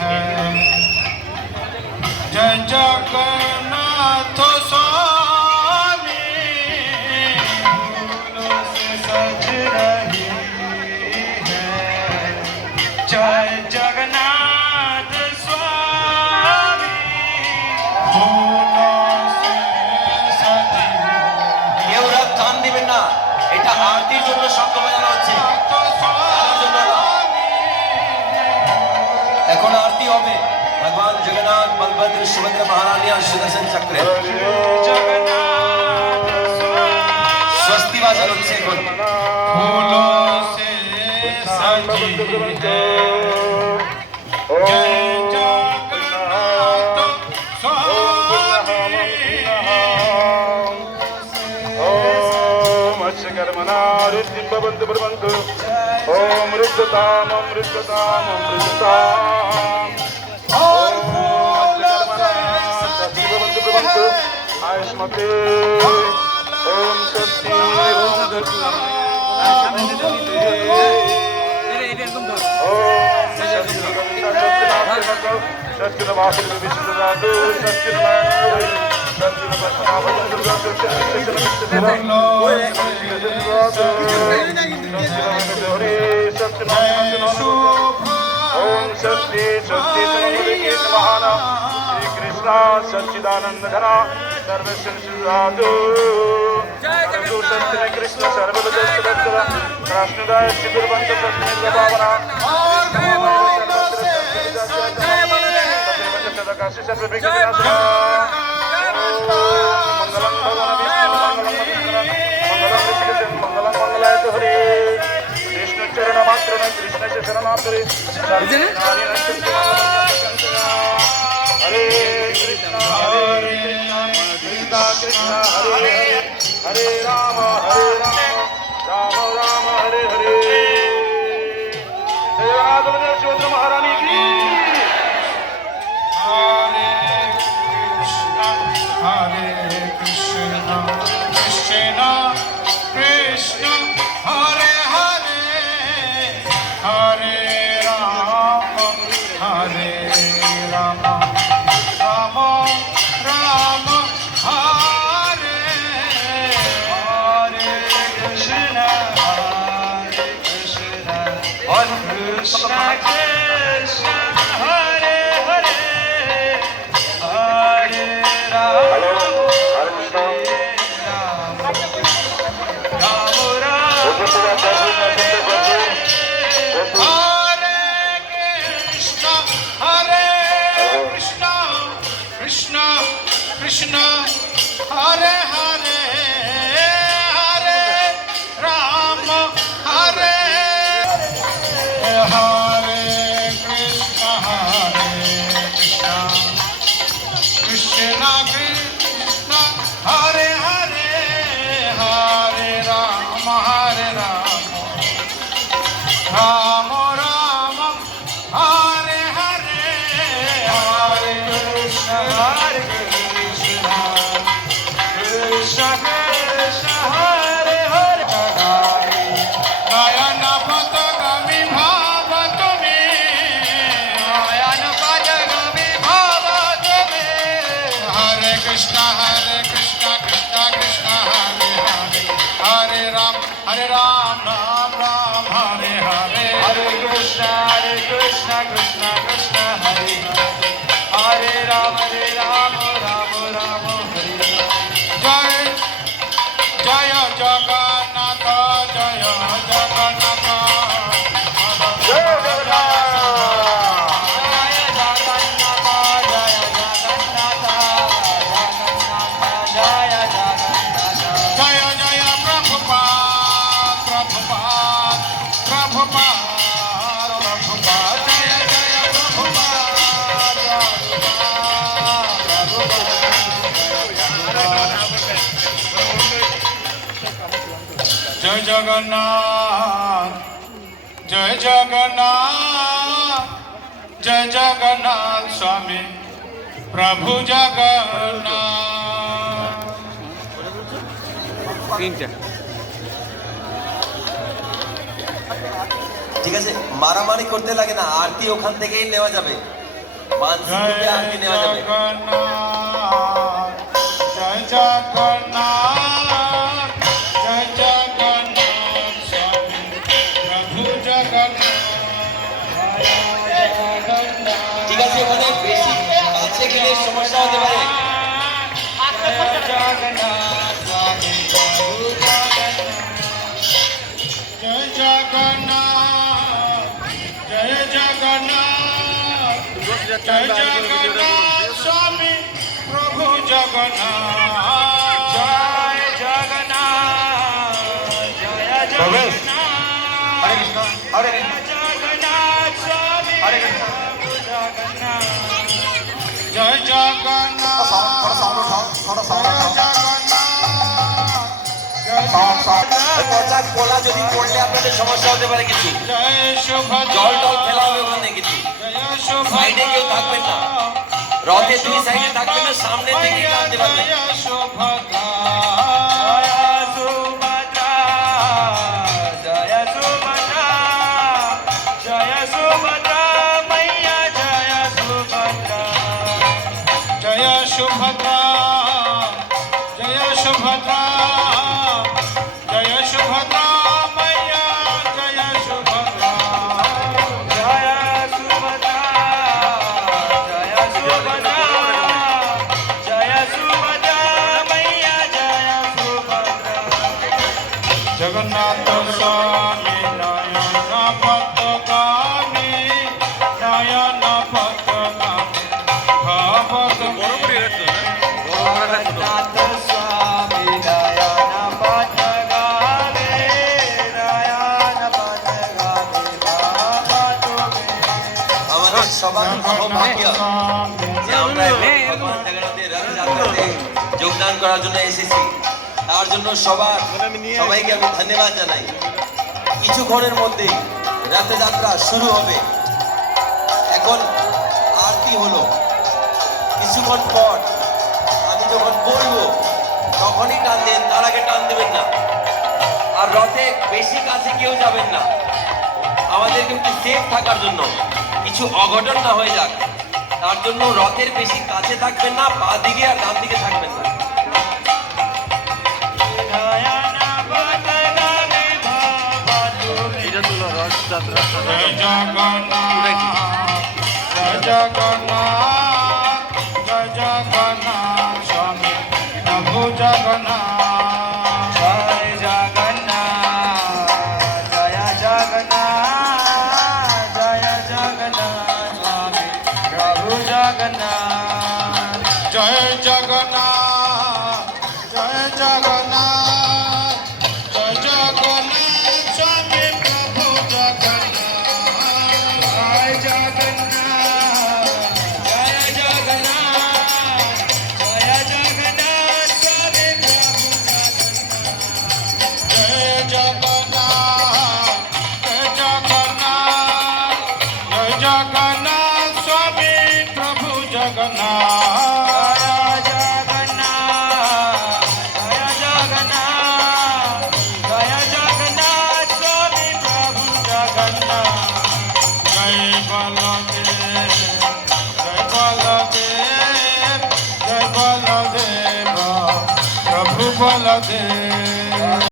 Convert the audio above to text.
है। जय जगन्नाथ स्वामी फूलों से सज रही है। जय जगन्नाथ स्वामी फूलों से सज কেউ রাত কান দিবেন না, এটা আরতির জন্য শব্দ বাজানো হচ্ছে। এখন আরতি হবে। ভগবান জগন্নাথ বলভদ্র সুভদ্রা মহারানী আর সুদর্শন চক্রে স্বস্তি বাজানো হচ্ছে এখন। फूलों से सजी है। जय जगन्नाथ स्वामी ओम कर्मणा ऋद्धिं भवन्तु ब्रह्मन्तु ओम ऋद्धताम् अमृतताम् अमृतताम् और ओम फूलों कर्मणा से सति सजी भवन्तु ब्रह्मन्तु है। आयुष्मते ओम शक्ति ओम दत्तु ओम शक्ति शक्ति महाना श्री कृष्ण सच्चिदानंद घना सर्वसिद्धातु शक्ति कृष्ण सर्वदस्तवत्सर कृष्णदाय शिविरबंध सत्य भावना काशी सर्वविघ्ननाशना मंगलम भगवान विष्णु मंगलम विष्णु मंगलम मंगलाय हरे कृष्ण चरण मात्र में कृष्ण से शरणार्थी हरे कृष्ण कृष्ण कृष्ण हरे हरे राम राम राम हरे हरे। जगन्नाथ बलदेव सुभद्रा महारानी की। हरे कृष्ण कृष्ण कृष्ण हरे हरे हरे राम राम राम राम हरे हरे कृष्ण कृष्ण कृष्ण हरे हरे हरे राम हरे कृष्ण राम राम हरे कृष्ण कृष्ण कृष्ण हरे हरे हरे राम हरे हरे कृष्ण कृष्ण कृष्ण हरे हरे हरे राम राम राम हरे हरे हरे कृष्ण कृष्ण कृष्ण हरे हरे नयन पथगामी भाव तुम्हें नयन पथगामी भाव तुम्हें हरे कृष्ण कृष्ण कृष्ण हरे हरे हरे राम राम राम हरे हरे हरे कृष्ण कृष्ण कृष्ण हरे हरे राम राम राम हरे जय जय जगन्नाथ जय जगन्नाथ जय जगन्नाथ। जय जय प्रभुपाद प्रभुपाद प्रभुपाद प्रभुपाद जय जय प्रभुपाद जय जगन्नाथ जय जगन्नाथ जय जगन्नाथ स्वामी प्रभु जगन्नाथ। ঠিক আছে, মারামারি করতে লাগে না, আরতি ওখান থেকেই নেওয়া যাবে। मानसिक জয় रूपे आरती नेওয়া যাবে। জগন্নাথ জয় জগন্নাথ জয় জগন্নাথ স্বামী প্রভু জগন্নাথ ঠিক আছে, ওখানে বেশি কাছে গেলে সমস্যা হতে পারে। জয় জগন্নাথ স্বামী প্রভু জগন্নাথ জয় জগন্নাথ জয় জগন্নাথ স্বামী প্রভু জগন্নাথ জয় জগন্নাথ জয় জগন্নাথ হরে কৃষ্ণ হরে কৃষ্ণ জগন্নাথ স্বামী হরে কৃষ্ণ প্রভু জগন্নাথ জয় জগন্নাথ थोड़ा साउंड उठाओ थोड़ा साउंड জয় उठाओ জগন্নাথ জয় পর্দা খোলা যদি পড়লে আপনাদের সমস্যা হতে পারে কিছু। জয় সুভদ্রা জল টল ফেলা হবে ওখানে কিছু। জয় সুভদ্রা সাইডে কেউ থাকবেন না, রথে দুই সাইডে থাকবেন না, সামনে থেকে টানতে পারবেন। জয় সুভদ্রা জয় সুভদ্রা জয় সুভদ্রা मैया जय सुभद्रा जय सुभद्रा जय सुभद्रा जय सुभद्रा मैया जय सुभद्रा जय सुभद्रा जय सुभद्रा जय सुभद्रा मैया जय सुभद्रा जगन्नाथ स्वामी नयन पतगामी नयन पतगामी भवत जगन्नाथ स्वामी नयन पतगामी नयन पतगामी भवत আমাদের সবার সৌভাগ্য যে আমরা ভগবান জগন্নাথের রথযাত্রাতে যোগদান করার জন্য এসেছি। তার জন্য সবাইকে আমি ধন্যবাদ জানাই। কিছুক্ষণের মধ্যেই রথযাত্রা শুরু হবে। এখন আরতি হলো, কিছুক্ষণ পর আমি যখন বলবো তখনই টান দেন, তার আগে টান দেবেন না। আর রথে বেশি কাছে কেউ যাবেন না, আমাদের কিন্তু সেফ থাকার জন্য, কিছু অঘটন না হয়ে যাক তার জন্য রথের বেশি কাছে থাকবেন না, বাঁ দিকে আর ডান দিকে থাকবেন না। जय जगन्नाथ जय जगन्नाथ जय जगन्नाथ स्वामी प्रभु जगन्नाथ जय जगन्नाथ जय जगन्नाथ जय जगन्नाथ स्वामी प्रभु जगन्नाथ जय जगन्नाथ जय जगन्नाथ जय जगन्नाथ स्वामी प्रभु जगन्नाथ जय जगन्नाथ जय जगन्नाथ जय जगन्नाथ स्वामी प्रभु जगन्नाथ जय जगन्नाथ जय जगन्नाथ जय जगन्नाथ स्वामी प्रभु जगन्नाथ जय जगन्नाथ जय जगन्नाथ स्वामी प्रभु जगन्नाथ जय बलदेव जय बलदेव जय बलदेव प्रभु बलदेव